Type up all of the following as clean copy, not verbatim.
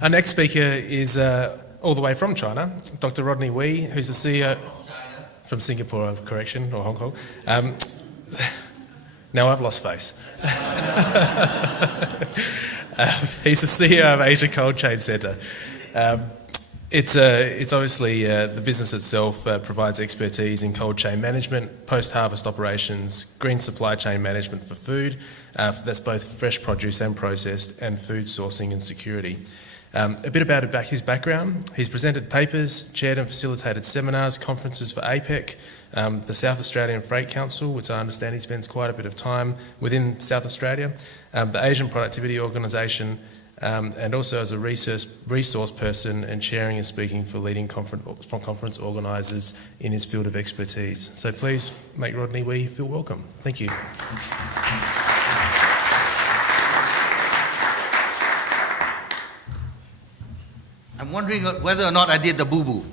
Our next speaker is all the way from China, Dr. Rodney Wee, who's the CEO from Singapore, correction, or Hong Kong. Now I've lost face. He's the CEO of Asia Cold Chain Centre. It's obviously the business itself provides expertise in cold chain management, post-harvest operations, green supply chain management for food, that's both fresh produce and processed, and food sourcing and security. A bit about his background. He's presented papers, chaired and facilitated seminars, conferences for APEC, the South Australian Freight Council, which I understand he spends quite a bit of time within South Australia, the Asian Productivity Organisation, and also as a resource person and chairing and speaking for leading conference organisers in his field of expertise. So please make Rodney Wee feel welcome. Thank you. I'm wondering whether or not I did the boo-boo.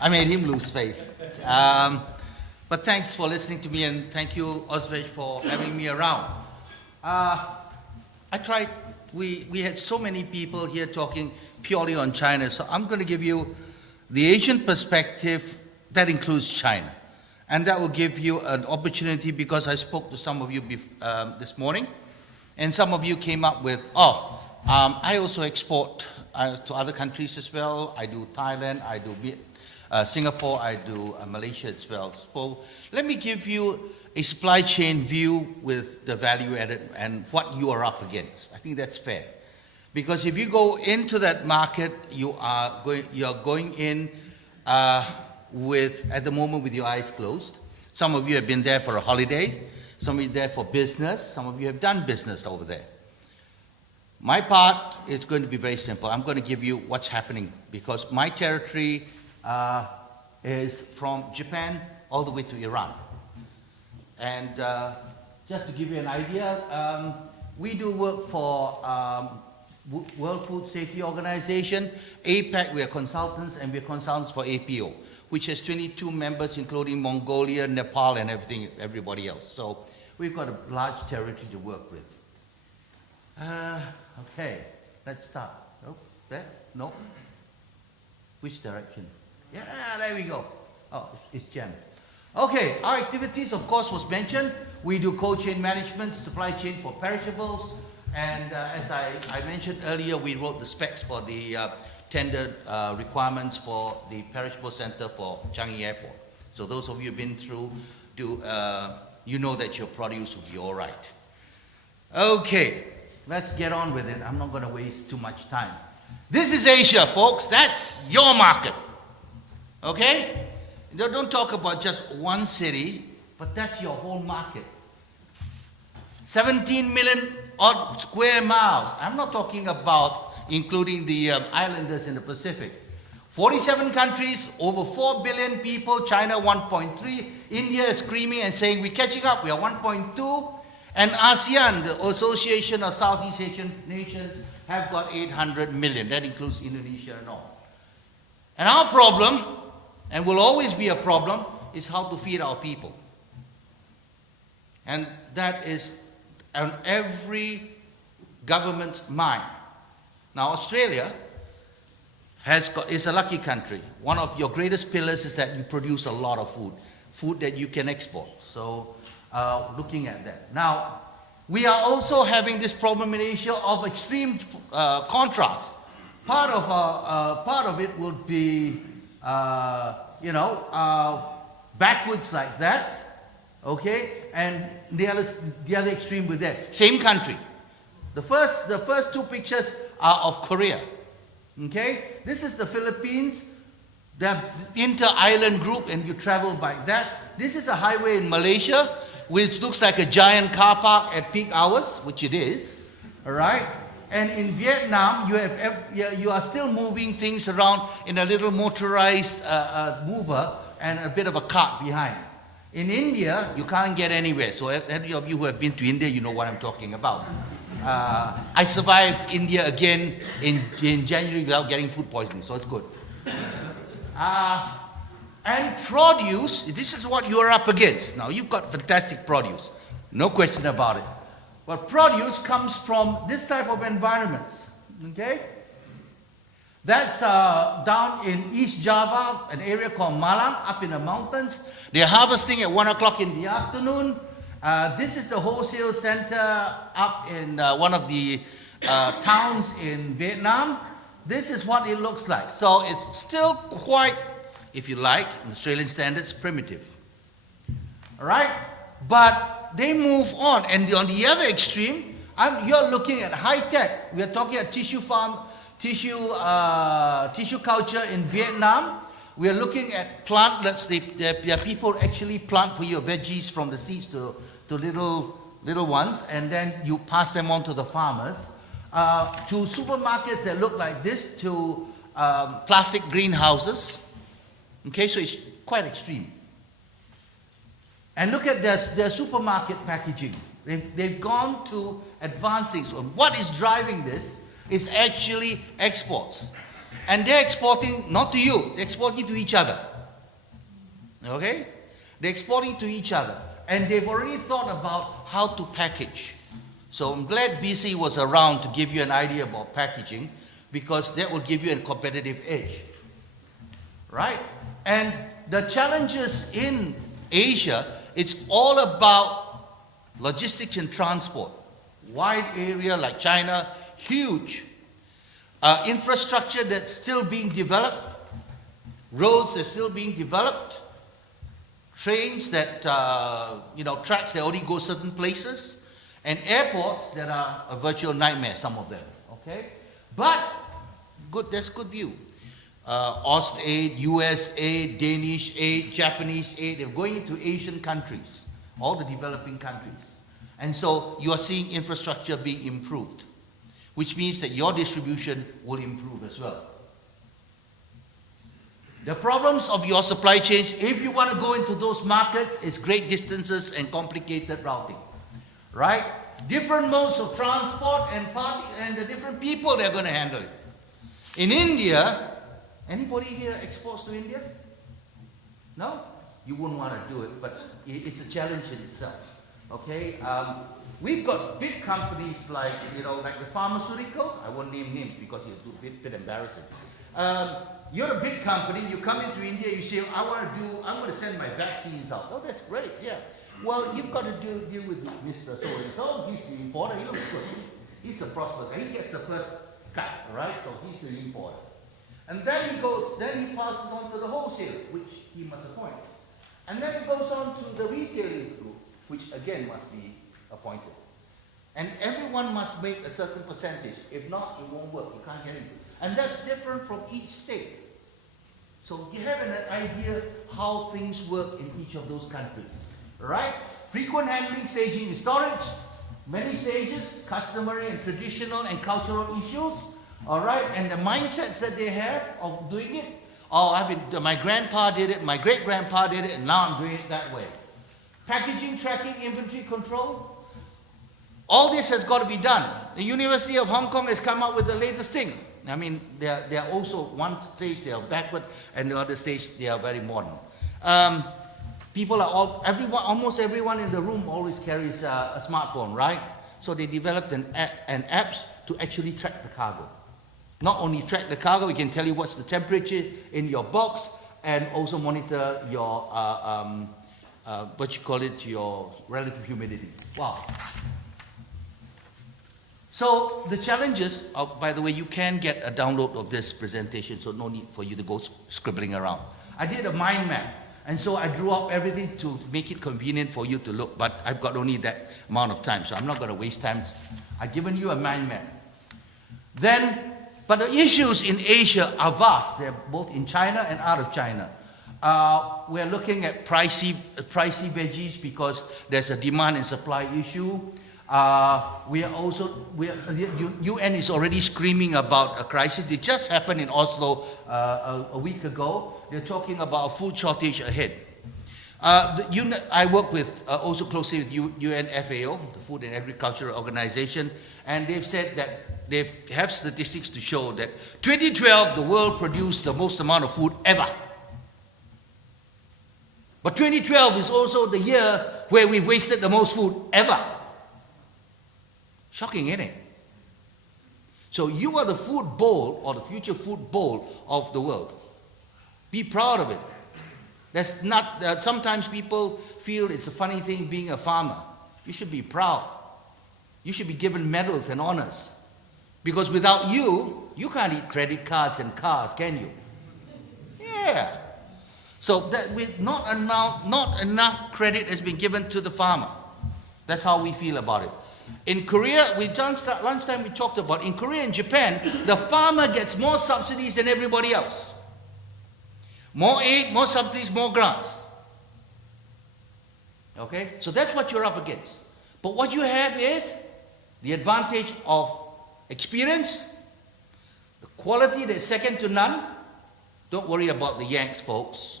I made him lose face. But thanks for listening to me, and thank you, Osvej, for having me around. We had so many people here talking purely on China, so I'm going to give you the Asian perspective that includes China. And that will give you an opportunity, because I spoke to some of you this morning, and some of you came up with, I also export to other countries as well. I do Thailand, I do Singapore, I do Malaysia as well. So let me give you a supply chain view with the value added and what you are up against. I think that's fair. Because if you go into that market, you are going in at the moment with your eyes closed. Some of you have been there for a holiday, some of you are there for business, some of you have done business over there. My part is going to be very simple. I'm going to give you what's happening, because my territory is from Japan all the way to Iran. And just to give you an idea, we do work for World Food Safety Organization, APEC, we are consultants, and we are consultants for APO, which has 22 members, including Mongolia, Nepal, and everybody else. So we've got a large territory to work with. Okay, let's start. Oh, there? No? Which direction? Yeah, there we go. Oh, it's jammed. Okay, our activities, of course, was mentioned. We do cold chain management, supply chain for perishables, and as I mentioned earlier, we wrote the specs for the tender requirements for the perishable center for Changi Airport. So those of you who've been through, you know that your produce will be all right. Okay, let's get on with it. I'm not going to waste too much time. This is Asia, folks. That's your market. Okay? Don't talk about just one city, but that's your whole market. 17 million odd square miles. I'm not talking about including the islanders in the Pacific. 47 countries, over 4 billion people, China 1.3. India is screaming and saying, we're catching up, we are 1.2. And ASEAN, the Association of Southeast Asian Nations, have got 800 million. That includes Indonesia and all. And our problem, and will always be a problem, is how to feed our people. And that is on every government's mind. Now, Australia is a lucky country. One of your greatest pillars is that you produce a lot of food that you can export. So, looking at that. Now, we are also having this problem in Asia of extreme contrast. Part of it would be backwards like that, okay, and the other extreme with that. Same country. The first two pictures are of Korea, okay. This is the Philippines, the inter-island group, and you travel by that. This is a highway in Malaysia, which looks like a giant car park at peak hours, which it is, all right. And in Vietnam, you are still moving things around in a little motorized mover and a bit of a cart behind. In India, you can't get anywhere. So any of you who have been to India, you know what I'm talking about. I survived India again in January without getting food poisoning, so it's good. And produce, this is what you're up against. Now, you've got fantastic produce, no question about it. But produce comes from this type of environments, okay? That's down in East Java, an area called Malang, up in the mountains. They're harvesting at 1 o'clock in the afternoon. This is the wholesale center up in one of the towns in Vietnam. This is what it looks like. So it's still quite, if you like, in Australian standards, primitive. All right? But they move on. And on the other extreme, you're looking at high tech. We're talking about tissue culture in Vietnam. We're looking at plantlets. There are people actually plant for you veggies from the seeds to little ones, and then you pass them on to the farmers. To supermarkets that look like this, to plastic greenhouses. Okay, so it's quite extreme. And look at their supermarket packaging. They've gone to advanced things. What is driving this is actually exports. And they're exporting not to you, they're exporting to each other. Okay? They're exporting to each other. And they've already thought about how to package. So I'm glad VC was around to give you an idea about packaging, because that will give you a competitive edge. Right? And the challenges in Asia, it's all about logistics and transport. Wide area like China, huge. Infrastructure that's still being developed. Roads that are still being developed. Trains that, tracks that only go certain places. And airports that are a virtual nightmare, some of them. Okay? But there's good view. Aust aid, US aid, Danish aid, Japanese aid, they're going into Asian countries, all the developing countries. And so you are seeing infrastructure being improved, which means that your distribution will improve as well. The problems of your supply chains, if you want to go into those markets, is great distances and complicated routing. Right? Different modes of transport and the different people they're going to handle it. In India, anybody here exports to India? No? You wouldn't want to do it, but it's a challenge in itself. Okay? We've got big companies like the pharmaceuticals. I won't name names because it's a bit embarrassing. You're a big company, you come into India, you say, I'm going to send my vaccines out. Oh, that's great, yeah. Well, you've got to deal with Mr. So-and-so. He's the importer. He looks good. He's the prospector. He gets the first cut, right? So he's the importer. And then he passes on to the wholesaler, which he must appoint. And then it goes on to the retailing group, which again must be appointed. And everyone must make a certain percentage. If not, it won't work. You can't get it. And that's different from each state. So you have an idea how things work in each of those countries. Right? Frequent handling, staging, and storage. Many stages, customary and traditional and cultural issues. All right? And the mindsets that they have of doing it. Oh, my grandpa did it, my great-grandpa did it, and now I'm doing it that way. Packaging, tracking, inventory control. All this has got to be done. The University of Hong Kong has come up with the latest thing. I mean, they are also one stage they are backward, and the other stage they are very modern. Almost everyone in the room always carries a smartphone, right? So they developed an apps to actually track the cargo. Not only track the cargo, we can tell you what's the temperature in your box, and also monitor your your relative humidity. Wow. So the challenges, by the way, you can get a download of this presentation, so no need for you to go scribbling around. I did a mind map, and so I drew up everything to make it convenient for you to look, but I've got only that amount of time, so I'm not going to waste time. I've given you a mind map. But the issues in Asia are vast. They're both in China and out of China. We're looking at pricey veggies because there's a demand and supply issue. UN is already screaming about a crisis. It just happened in Oslo a week ago. They're talking about a food shortage ahead. I work with also closely with UN FAO, the Food and Agriculture Organization, and they've said that they have statistics to show that 2012 the world produced the most amount of food ever. But 2012 is also the year where we've wasted the most food ever. Shocking, isn't it? So you are the food bowl or the future food bowl of the world. Be proud of it. That's not, sometimes people feel it's a funny thing being a farmer. You should be proud. You should be given medals and honors. Because without you, you can't eat credit cards and cars, can you? Yeah. So that with not enough credit has been given to the farmer. That's how we feel about it. In Korea, lunchtime we talked about, in Korea and Japan, the farmer gets more subsidies than everybody else. More aid, more subsidies, more grants. Okay? So that's what you're up against. But what you have is the advantage of experience, the quality that's second to none. Don't worry about the Yanks, folks.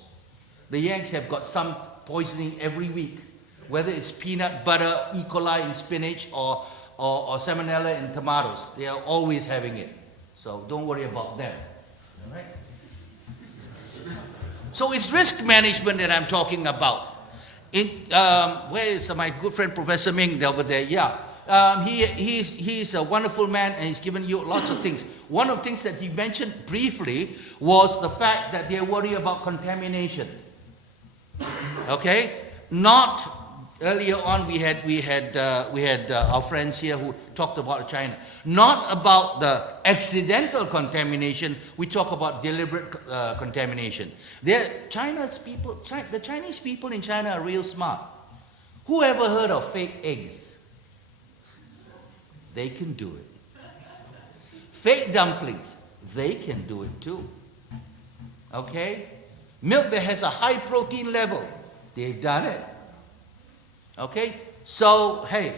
The Yanks have got some poisoning every week, whether it's peanut butter, E. coli in spinach, or salmonella in tomatoes. They are always having it. So don't worry about them. All right? So it's risk management that I'm talking about. Where is my good friend Professor Ming over there? Yeah. He's a wonderful man, and he's given you lots of things. One of the things that he mentioned briefly was the fact that they worry about contamination. Okay? Not earlier on we had our friends here who talked about China. Not about the accidental contamination. We talk about deliberate contamination. The Chinese people in China are real smart. Who ever heard of fake eggs? They can do it. Fake dumplings, they can do it too. Okay? Milk that has a high protein level, they've done it. Okay? So, hey,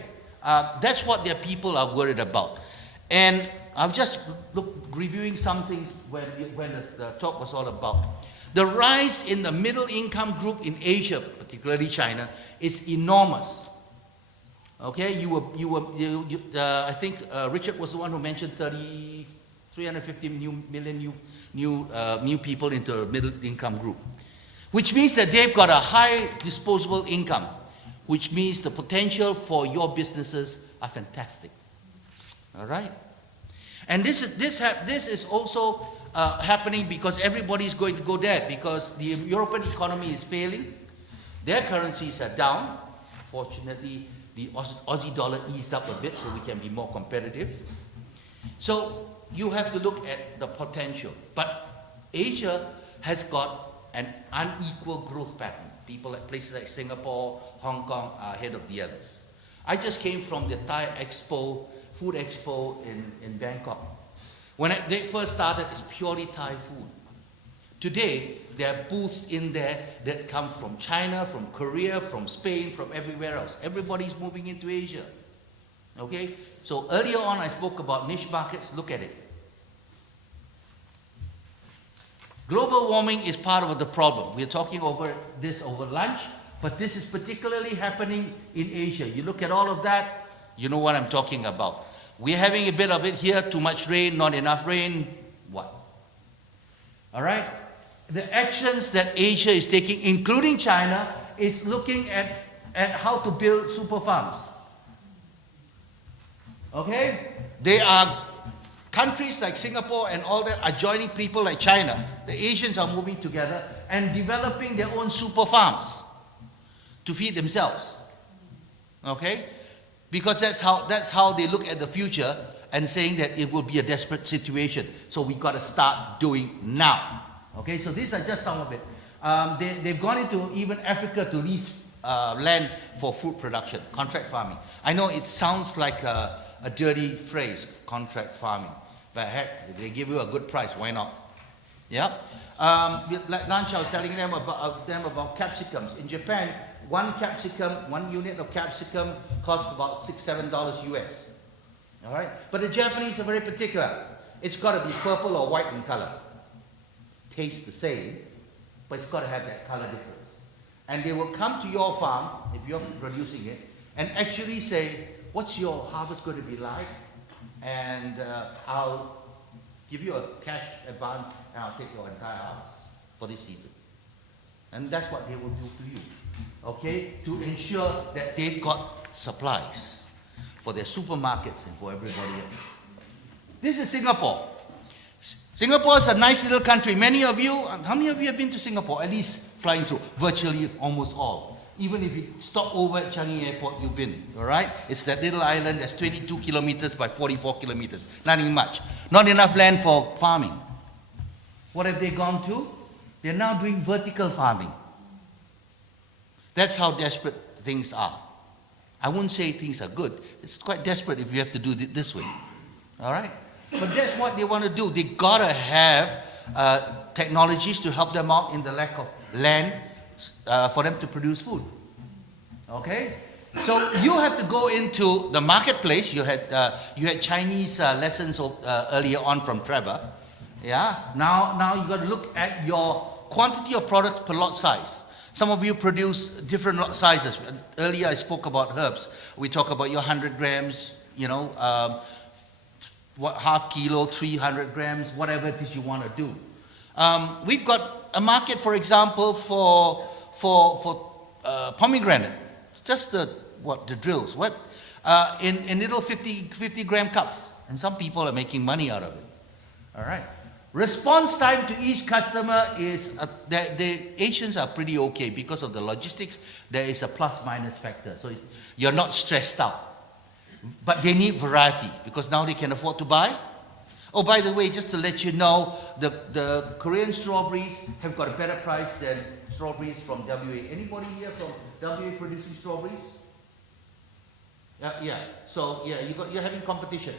that's what their people are worried about. And I've just reviewing some things when the talk was all about. The rise in the middle income group in Asia, particularly China, is enormous. Okay, I think Richard was the one who mentioned 350 million new people into the middle income group, which means that they've got a high disposable income, which means the potential for your businesses are fantastic. All right, and this is also happening because everybody is going to go there because the European economy is failing, their currencies are down. Fortunately, the Aussie dollar eased up a bit so we can be more competitive. So you have to look at the potential. But Asia has got an unequal growth pattern. Places like Singapore, Hong Kong are ahead of the others. I just came from the Thai Expo, Food Expo in Bangkok. When they first started, it's purely Thai food. Today, there are booths in there that come from China, from Korea, from Spain, from everywhere else. Everybody's moving into Asia. Okay? So earlier on, I spoke about niche markets. Look at it. Global warming is part of the problem. We're talking over this over lunch, but this is particularly happening in Asia. You look at all of that, you know what I'm talking about. We're having a bit of it here, too much rain, not enough rain, what? All right? The actions that Asia is taking, including China, is looking at how to build super farms. Okay? They are countries like Singapore and all that are joining people like China. The Asians are moving together and developing their own super farms to feed themselves. Okay? Because that's how they look at the future and saying that it will be a desperate situation. So we've got to start doing now. Okay, so these are just some of it. They've gone into even Africa to lease land for food production, contract farming. I know it sounds like a dirty phrase, contract farming, but heck, if they give you a good price, why not? Yeah. Like lunch, I was telling them about capsicums. In Japan, one unit of capsicum costs about $6-7 US. All right, but the Japanese are very particular. It's got to be purple or white in color. Tastes the same, but it's got to have that color difference. And they will come to your farm, if you're producing it, and actually say, what's your harvest going to be like? And I'll give you a cash advance and I'll take your entire harvest for this season. And that's what they will do to you, okay? To ensure that they've got supplies for their supermarkets and for everybody else. This is Singapore. Singapore is a nice little country. How many of you have been to Singapore? At least flying through. Virtually almost all. Even if you stop over at Changi Airport, you've been, all right? It's that little island that's 22 kilometers by 44 kilometers. Nothing much. Not enough land for farming. What have they gone to? They're now doing vertical farming. That's how desperate things are. I wouldn't say things are good. It's quite desperate if you have to do it this way. All right? But that's what they want to do. They got to have technologies to help them out in the lack of land for them to produce food. Okay? So you have to go into the marketplace. You had Chinese lessons earlier on from Trevor. Yeah? Now you got to look at your quantity of products per lot size. Some of you produce different lot sizes. Earlier I spoke about herbs. We talk about your 100 grams, half kilo, 300 grams, whatever it is you want to do. We've got a market, for example, for pomegranate. Just the drills. In little 50 gram cups. And some people are making money out of it. All right. Response time to each customer is, the Asians are pretty okay because of the logistics. There is a plus minus factor. So you're not stressed out. But they need variety because now they can afford to buy. Oh, by the way, just to let you know, the Korean strawberries have got a better price than strawberries from WA. Anybody here from WA producing strawberries? Yeah. So yeah, you're having competition.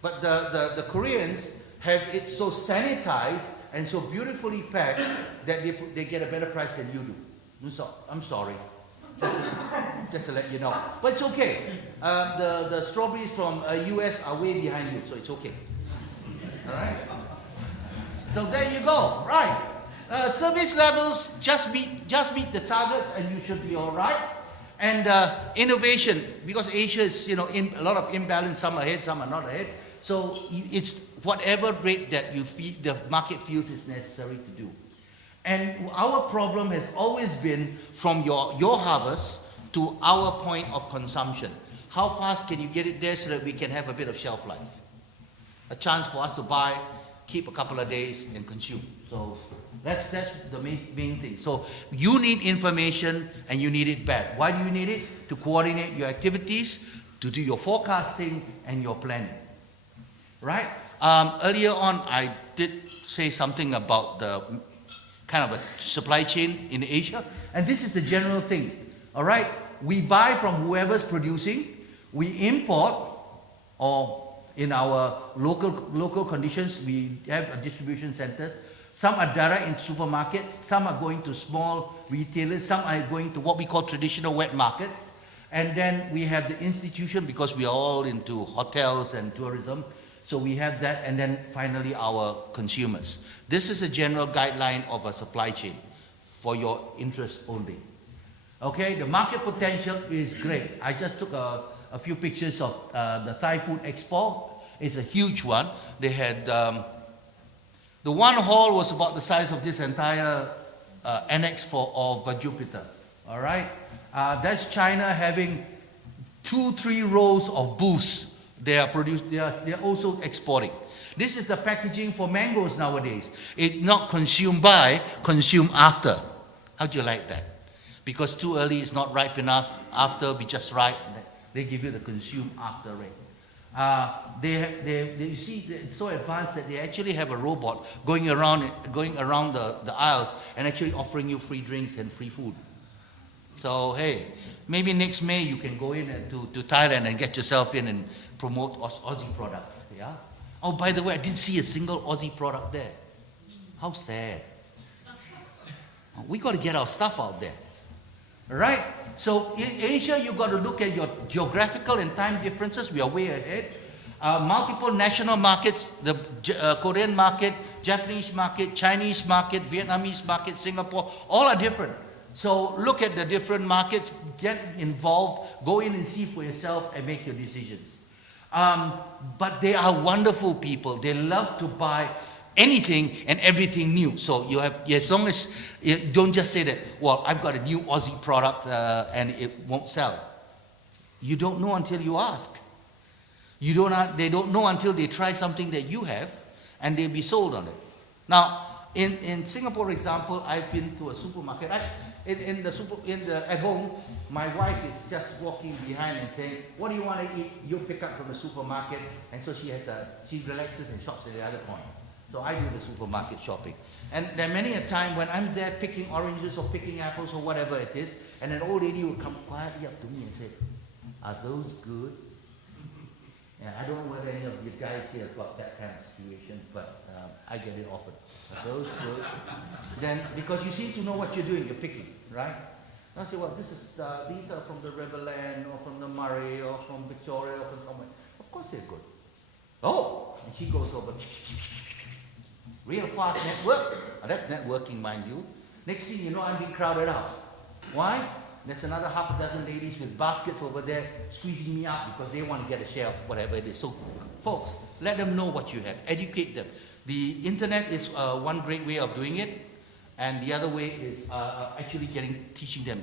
But the Koreans have it so sanitized and so beautifully packed that they get a better price than you do. So, I'm sorry. Just to let you know. But it's okay. The strawberries from US are way behind you, so it's okay. All right? So there you go. Right. Service levels, just meet the targets and you should be all right. And innovation, because Asia is, in a lot of imbalance, some are ahead, some are not ahead. So it's whatever rate that the market feels is necessary to do. And our problem has always been from your harvest to our point of consumption. How fast can you get it there so that we can have a bit of shelf life? A chance for us to buy, keep a couple of days and consume. So that's the main thing. So you need information and you need it bad. Why do you need it? To coordinate your activities, to do your forecasting and your planning. Right? Earlier on, I did say something about the kind of a supply chain in Asia, and this is the general thing. All right? We buy from whoever's producing, we import, or in our local conditions, we have distribution centers. Some are direct in supermarkets, some are going to small retailers, some are going to what we call traditional wet markets, and then we have the institution because we are all into hotels and tourism. So we have that, and then finally our consumers. This is a general guideline of a supply chain for your interest only. Okay, the market potential is great. I just took a few pictures of the Thai food expo. It's a huge one. They had, the one hall was about the size of this entire annex of Jupiter. All right, that's China having 2-3 rows of booths. They are also exporting. This is the packaging for mangoes nowadays. It's not consume by, consume after. How do you like that? Because too early is not ripe enough. After be just right. They give you the consume after rate. You see, it's so advanced that they actually have a robot going around the aisles and actually offering you free drinks and free food. So hey, maybe next May you can go in to Thailand and get yourself in and promote Aussie products. Yeah. Oh, by the way, I didn't see a single Aussie product there. How sad. We got to get our stuff out there. All right. So in Asia, you got to look at your geographical and time differences. We are way ahead. Multiple national markets: the Korean market, Japanese market, Chinese market, Vietnamese market, Singapore. All are different. So look at the different markets, get involved, go in and see for yourself and make your decisions. But they are wonderful people. They love to buy anything and everything new. So you have, as long as you don't just say that, well, I've got a new Aussie product and it won't sell. You don't know until you ask. They don't know until they try something that you have, and they'll be sold on it. Now, in Singapore, for example, I've been to a supermarket. At home, my wife is just walking behind and saying, "What do you want to eat? You pick up from the supermarket." And so she relaxes and shops at the other corner. So I do the supermarket shopping. And there are many a time when I'm there picking oranges or picking apples or whatever it is, and an old lady will come quietly up to me and say, "Are those good?" Yeah, I don't know whether any of you guys here have got that kind of situation, but I get it often. Are those good? Then, because you seem to know what you're doing, you're picking, right? I say, well, these are from the Riverland, or from the Murray, or from Victoria, or from somewhere. Of course they're good. Oh! And she goes over, real fast network. That's networking, mind you. Next thing you know, I'm being crowded out. Why? There's another half a dozen ladies with baskets over there squeezing me out because they want to get a share of whatever it is. So, folks, let them know what you have. Educate them. The internet is one great way of doing it, and the other way is actually teaching them.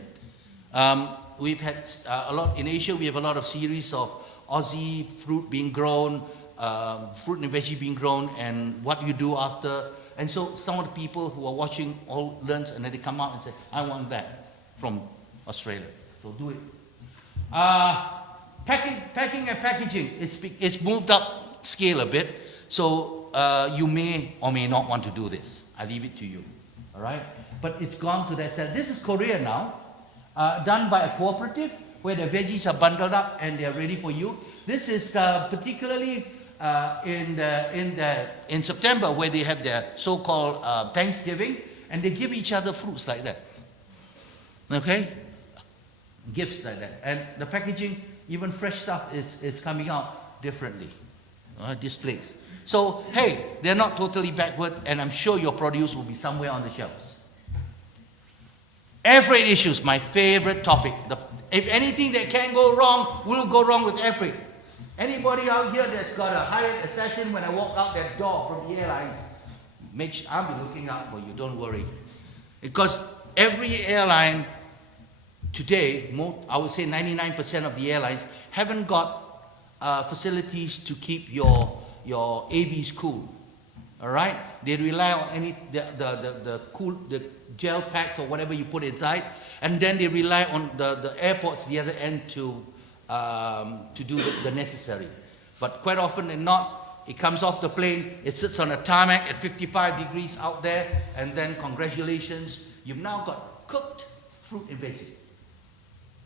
We've had a lot in Asia. We have a lot of series of Aussie fruit being grown, fruit and veggie being grown, and what you do after. And so some of the people who are watching all learn, and then they come out and say, "I want that from Australia." So do it. Packing and packaging. It's moved up scale a bit. So you may or may not want to do this. I leave it to you. All right? But it's gone to that step. This is Korea now, done by a cooperative where the veggies are bundled up and they're ready for you. This is particularly in September, where they have their so-called Thanksgiving, and they give each other fruits like that. Okay? Gifts like that. And the packaging, even fresh stuff, is coming out differently. Displays. So, hey, they're not totally backward, and I'm sure your produce will be somewhere on the shelves. Air freight issues, my favorite topic. If anything that can go wrong, will go wrong with air freight. Anybody out here that's got a hired assassin when I walk out that door from the airlines, I'll be looking out for you, don't worry. Because every airline today, I would say 99% of the airlines haven't got facilities to keep your AVs cool. All right? They rely on the gel packs or whatever you put inside, and then they rely on the airports the other end to do the necessary. But quite often than not, it comes off the plane, it sits on a tarmac at 55 degrees out there, and then congratulations, you've now got cooked fruit and veggies.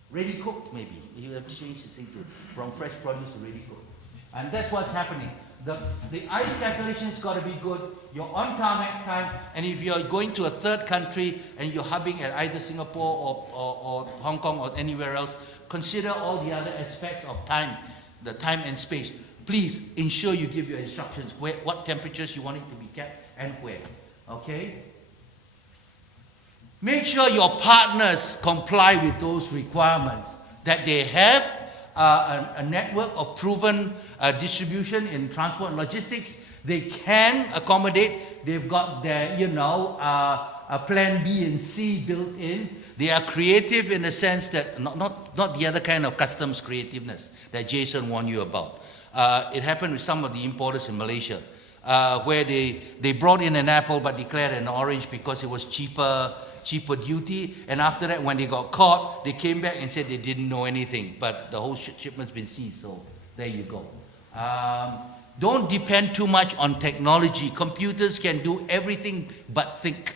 Ready cooked, maybe. You have to change the thing from fresh produce to ready cooked. And that's what's happening. The ice calculation's got to be good. You're on tarmac time, and if you're going to a third country and you're hubbing at either Singapore or Hong Kong or anywhere else, consider all the other aspects of time, the time and space. Please ensure you give your instructions what temperatures you want it to be kept and where. Okay? Make sure your partners comply with those requirements, that they have a network of proven distribution in transport and logistics. They can accommodate. They've got their, a plan B and C built in. They are creative in the sense that, not the other kind of customs creativeness that Jason warned you about. It happened with some of the importers in Malaysia, where they brought in an apple but declared an orange because it was cheaper duty, and after that, when they got caught, they came back and said they didn't know anything, but the whole shipment's been seized, so there you go. Don't depend too much on technology. Computers can do everything but think.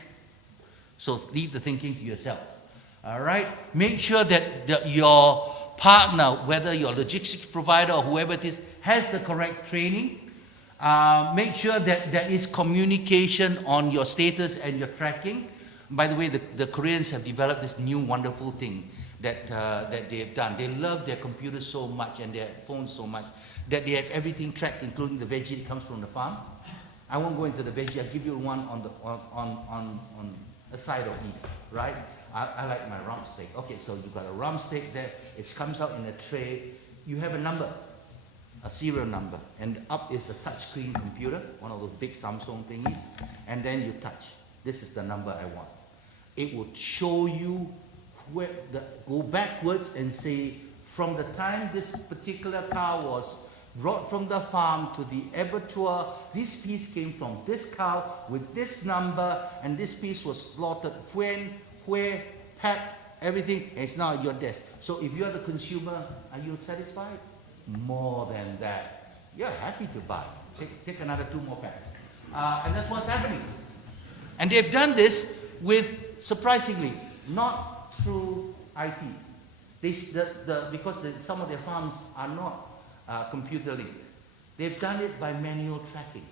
So leave the thinking to yourself. All right? Make sure that your partner, whether your logistics provider or whoever it is, has the correct training. Make sure that there is communication on your status and your tracking. By the way, the Koreans have developed this new wonderful thing that they have done. They love their computers so much and their phones so much that they have everything tracked, including the veggie that comes from the farm. I won't go into the veggie. I'll give you one on a side of beef, right? I like my rump steak. Okay, so you've got a rump steak there. It comes out in a tray. You have a number, a serial number, and up is a touchscreen computer, one of those big Samsung thingies, and then you touch. This is the number I want. It would show you go backwards and say, from the time this particular car was brought from the farm to the abattoir. This piece came from this cow with this number, and this piece was slaughtered when, where, packed, everything, and it's now at your desk. So if you're the consumer, are you satisfied? More than that. You're happy to buy. Take another 2 more packs. And that's what's happening. And they've done this with, surprisingly, not through IT. Because some of their farms are not computer linked. They've done it by manual tracking.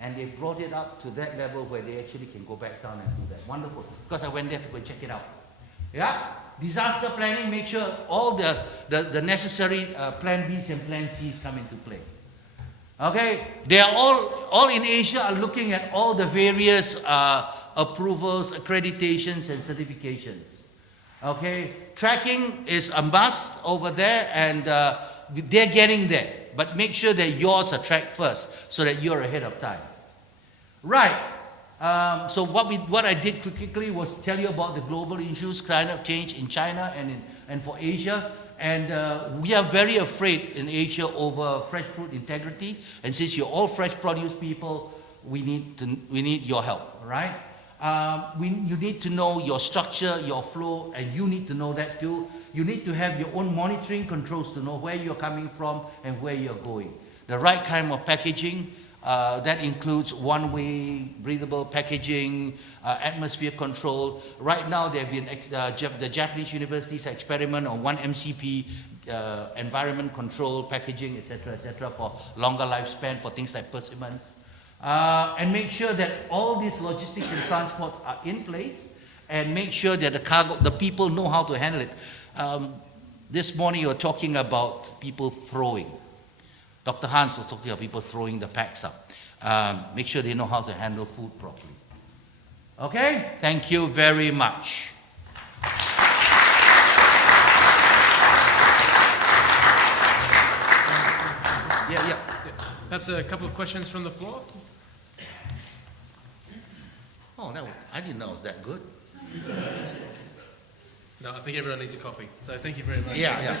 And they brought it up to that level where they actually can go back down and do that. Wonderful. Because I went there to go check it out. Yeah? Disaster planning, make sure all the necessary plan Bs and plan Cs come into play. Okay? They are all in Asia are looking at all the various approvals, accreditations, and certifications. Okay? Tracking is a must over there, and they're getting there. But make sure that yours are tracked first, so that you're ahead of time. Right. So what I did quickly was tell you about the global issues, climate change in China and for Asia. And we are very afraid in Asia over fresh fruit integrity. And since you're all fresh produce people, we need your help, right? You need to know your structure, your flow, and you need to know that too. You need to have your own monitoring controls to know where you're coming from and where you're going. The right kind of packaging, that includes one-way, breathable packaging, atmosphere control. Right now, there have been the Japanese universities experiment on 1 MCP environment control packaging, etc., for longer lifespan for things like persimmons. And make sure that all these logistics and transports are in place, and make sure that the people know how to handle it. This morning you were talking about people throwing. Dr. Hans was talking about people throwing the packs up. Make sure they know how to handle food properly. Okay? Thank you very much. Yeah. Perhaps a couple of questions from the floor? Oh, I didn't know it was that good. No, I think everyone needs a coffee. So thank you very much. Yeah.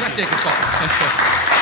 Let's take a coffee.